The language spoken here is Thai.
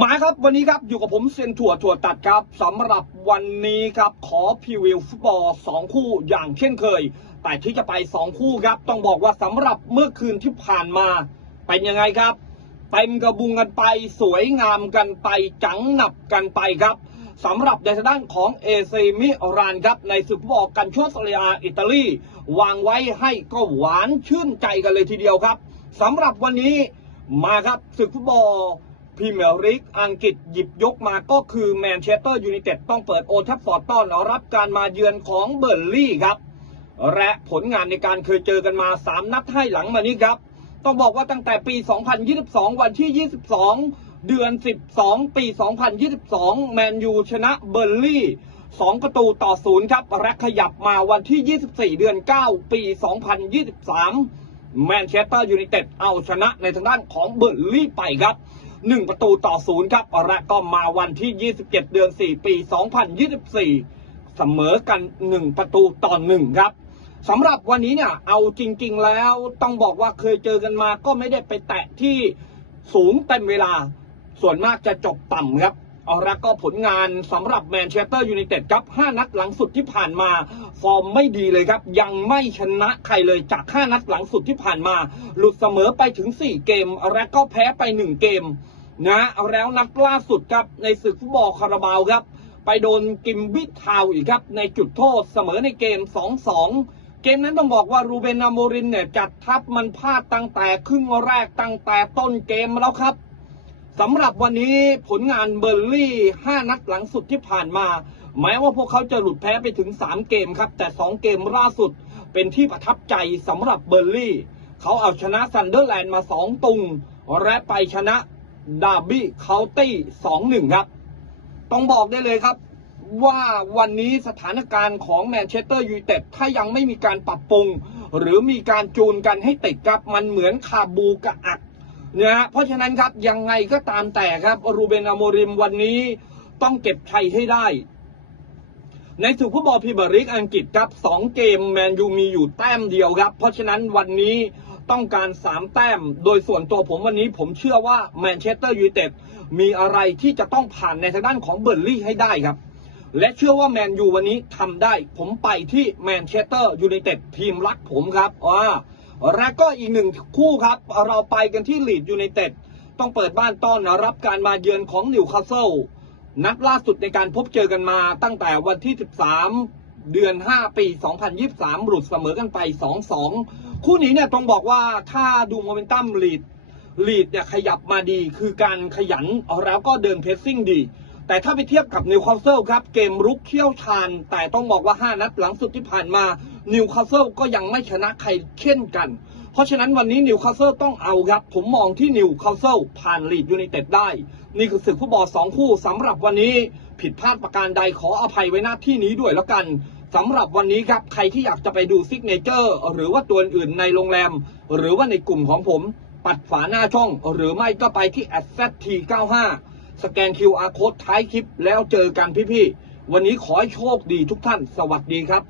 มาครับวันนี้ครับอยู่กับผมเซนถั่วถั่วตัดครับสำหรับวันนี้ครับขอพรีวิวฟุตบอลสองคู่อย่างเช่นเคย แต่ที่จะไปสองคู่ครับ ต้องบอกว่าสำหรับเมื่อคืนที่ผ่านมาเป็นยังไงครับเต็มกระบุงกันไปสวยงามกันไปจังหนับกันไปครับสำหรับในทางด้านของเอเซมิรานครับในศึกฟุตบอลกันชั่วสเลียอิตาลีวางไว้ให้ก็หวานชื่นใจกันเลยทีเดียวครับสำหรับวันนี้มาครับศึกฟุตบอล พรีเมียร์ลีกอังกฤษหยิบยกมาก็คือแมนเชสเตอร์ยูไนเต็ดต้องเปิดโอทัฟฟอร์ดต้อนรับการมาเยือนของเบอร์ลี่ครับ และผลงานในการเคยเจอกันมา 3 นัดให้หลังมานี้ครับ ต้องบอกว่าตั้งแต่ปี 2022 วันที่ 22 เดือน 12 ปี 2022 แมนยูชนะเบอร์ลี่2 ประตูต่อศูนย์ครับและขยับมาวันที่ 24 เดือน 9 ปี 2023 แมนเชสเตอร์ยูไนเต็ดเอาชนะในทางด้านของเบอร์ลี่ไปครับ 1 ประตูต่อศูนย์ครับและก็มาวันที่ 27 เดือน 4 ปี 2024 เสมอกัน 1 ประตูต่อ1ครับสำหรับวันนี้เนี่ยเอาจริง ๆ แล้วต้องบอกว่าเคยเจอกันมาก็ไม่ได้ไปแตะที่สูงเต็มเวลา ส่วนมากจะจบต่ำครับเอาละก็ผลงานสำหรับแมนเชสเตอร์ยูไนเต็ดครับ 5 นัดหลังสุดที่ผ่านมา ฟอร์มไม่ดีเลยครับ ยังไม่ชนะใครเลยจาก 5 นัดหลังสุดที่ผ่านมา หลุดเสมอไปถึง 4 เกม และก็แพ้ไป 1 เกม นะแล้วนัดล่าสุดครับในศึกฟุตบอลคาราบาวครับ ไปโดนกิมบิทาวอีกครับ ในจุดโทษเสมอในเกม 2-2 เกมนั้นต้องบอกว่ารูเบนอาโมรินเนี่ยจัดทัพมันพลาดตั้งแต่ครึ่งแรกตั้งแต่ต้นเกมแล้วครับสำหรับวันนี้ผลงานเบอร์ลี่ 5 นัดหลังสุดที่ผ่านมา แม้ว่าพวกเขาจะหลุดแพ้ไปถึง 3 เกมครับ แต่ 2 เกมล่าสุดเป็นที่ประทับใจสำหรับเบอร์ลี่ เขาเอาชนะซันเดอร์แลนด์มา 2 ตุง และไปชนะ ดาร์บี้เคาน์ตี้สองหนึ่งครับ ต้องบอกได้เลยครับ ว่าวันนี้สถานการณ์ของแมนเชสเตอร์ยูไนเต็ดถ้ายังไม่มีการปรับปรุง หรือมีการจูนกันให้ติดครับ มันเหมือนคาบูกะอักนะฮะเพราะฉะนั้นครับยังไงก็ตามแต่ครับรูเบนอโมริมวันนี้ต้องเก็บชัยให้ได้ ในสุฟุตบอลพรีเมียร์ลีกอังกฤษครับสองเกมแมนยูมีอยู่แต้มเดียวครับ เพราะฉะนั้นวันนี้ ต้องการสามแต้ม โดยส่วนตัวผมวันนี้ผมเชื่อว่าแมนเชสเตอร์ยูไนเต็ดมีอะไรที่จะต้องผ่านในทางด้านของเบอร์ลี่ให้ได้ครับ และเชื่อว่าแมนยูวันนี้ทำได้ ผมไปที่แมนเชสเตอร์ยูไนเต็ดทีมรักผมครับอ่าและก็อีกหนึ่งคู่ครับ เราไปกันที่ลีดยูไนเต็ดต้องเปิดบ้านต้อนรับการมาเยือนของนิวคาสเซิลนัดล่าสุดในการพบเจอกันมาตั้งแต่วันที่ 13 เดือน 5 ปี 2023 หลุดเสมอกันไป 2-2 คู่นี้เนี่ยต้องบอกว่าถ้าดูโมเมนตัมลีดลีดเนี่ยขยับมาดีคือการขยันแล้วก็เดินเพสซิ่งดี แต่ถ้าไปเทียบกับนิวคาสเซิลครับ เกมรุกเชี่ยวชาญ แต่ต้องบอกว่า 5 นัดหลังสุดที่ผ่านมานิวคาสเซิลก็ยังไม่ชนะใครเช่นกัน เพราะฉะนั้นวันนี้นิวคาสเซิลต้องเอาครับ ผมมองที่นิวคาสเซิลผ่านลีดยูไนเต็ดได้ นี่คือศึกฟุตบอลสองคู่สำหรับวันนี้ผิดพลาดประการใดขออภัยไว้หน้าที่นี้ด้วยแล้วกัน สำหรับวันนี้ครับ ใครที่อยากจะไปดูซิกเนเจอร์หรือว่าตัวอื่นในโรงแรม หรือว่าในกลุ่มของผม ปัดฝาหน้าช่อง หรือไม่ก็ไปที่ a s t t 95สแกน QR code ท้ายคลิปแล้วเจอกันพี่ๆ วันนี้ขอให้โชคดีทุกท่าน สวัสดีครับ